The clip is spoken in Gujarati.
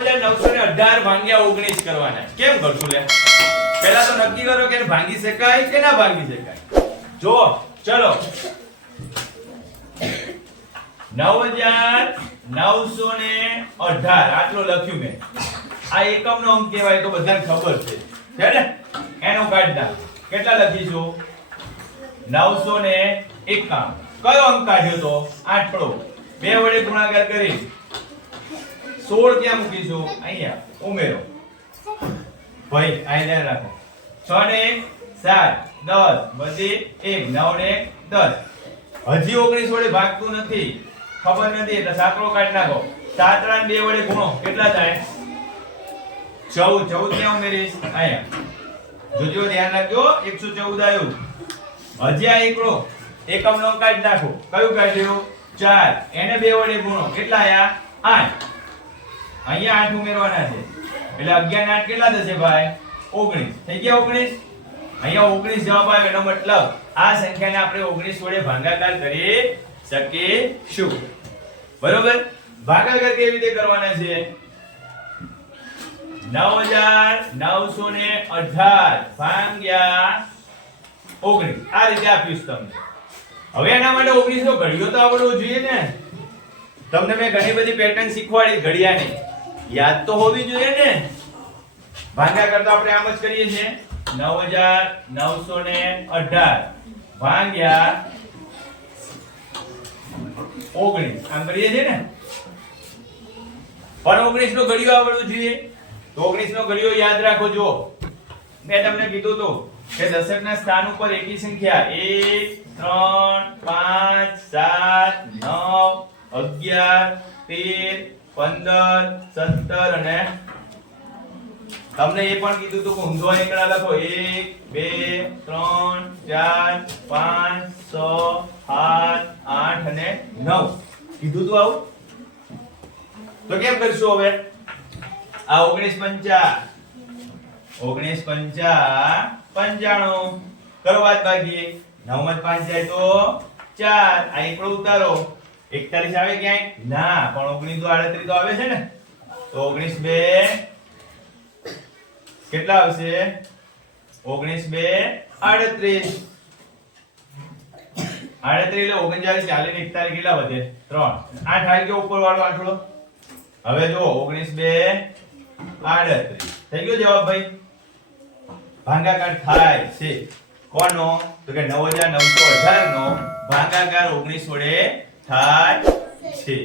918 ભાગ્યા 19 કરવાના. કેમ કરશું લે? પહેલા તો નક્કી કરો કે ભાગી શકાય કે ના ભાગી શકાય. જો ચલો 9918 આટલો લખ્યું મેં. આ એકમનો અંક કહેવાય તો બધાને ખબર છે ને? એનો કાઢ નાખ. કેટલા લખીશું? 951. કયો અંક કાઢ્યો તો? આઠડો. 2 વડે ગુણાકાર કરી 16 ક્યાં મૂકીશું? અહીંયા ઉમેરો ભાઈ. આ ધ્યાન રાખો. 6 ને 1 7 10 બધી 1 9 ને 10. હજી 19 વડે ભાગતું નથી. ખબર નથી એટલે સાતડો કાઢી નાખો. 7 ને 2 વડે ગુણો કેટલા થાય? 14. 14 ક્યાં ઉમેરીશ? અહીંયા જોજો, ધ્યાન રાખજો. 114 આવ્યું. હજી આ એકડો એકમનો અંક કાઢી નાખો. કયું કાઢ્યું? 4. એને 2 વડે ગુણો કેટલા આયા? 8. અહીંયા 8 ઉમેરવાના છે એટલે 11 ને 8 કેટલા થશે ભાઈ? 19. થઈ ગયા 19. અહીંયા 19 જવાબ આવે એનો મતલબ આ સંખ્યાને આપણે 19 વડે ભાગાકાર કરી શકીશું. બરોબર? ભાગાકાર કેવી રીતે કરવાના છે? 9918 ભાગ્યા 19 આ રીતે આપીશ તમને. હવે એના માટે 19 નો ઘડિયો તો આવડવો જોઈએ ને. તમને મેં ઘણી બધી પેટર્ન શીખવાડી ઘડિયાની. યાદ તો હોવી જોઈએ ને. ભાગાકાર તો આપણે આમ જ કરીએ છીએ. 9918 ભાગ્યા 19 આમ કરીએ છીએ ને. પણ 19 નો ઘડિયો આવડવો જોઈએ. તો 19 નો ઘડિયો યાદ રાખો. જો મેં તમને કીધું તો કે દશકના સ્થાન ઉપર એકી સંખ્યા 1 3 5 7 9 11 13 15 17 અને તમને એ પણ કીધું તો કે ઊંધો આંકડા લખો. 1 2 3 4 5 6 7 8 અને 9 કીધું તો આવું. તો કેમ કરશું હવે? આ 19 પંચા 95 કરવાત ભાગીએ 9 માં 5 જાય તો 4. આ એકડો ઉતારો. 41 આવે ક્યાંય? ના, પણ 19 તો 38 તો આવે છે ને. તો 19 2 કેટલા આવશે? 19 2 38. 38 એટલે 39 ચાલે ને 41 કેટલા વધે? 3. 8 આવી ગયો ઉપર વાળો આંકડો. હવે જો 19 2 38 થઈ ગયો જવાબ ભાઈ. ભાગાકાર થાય છે કોનો? તો કે 9918 નો ભાગાકાર 19 વડે થાય છે.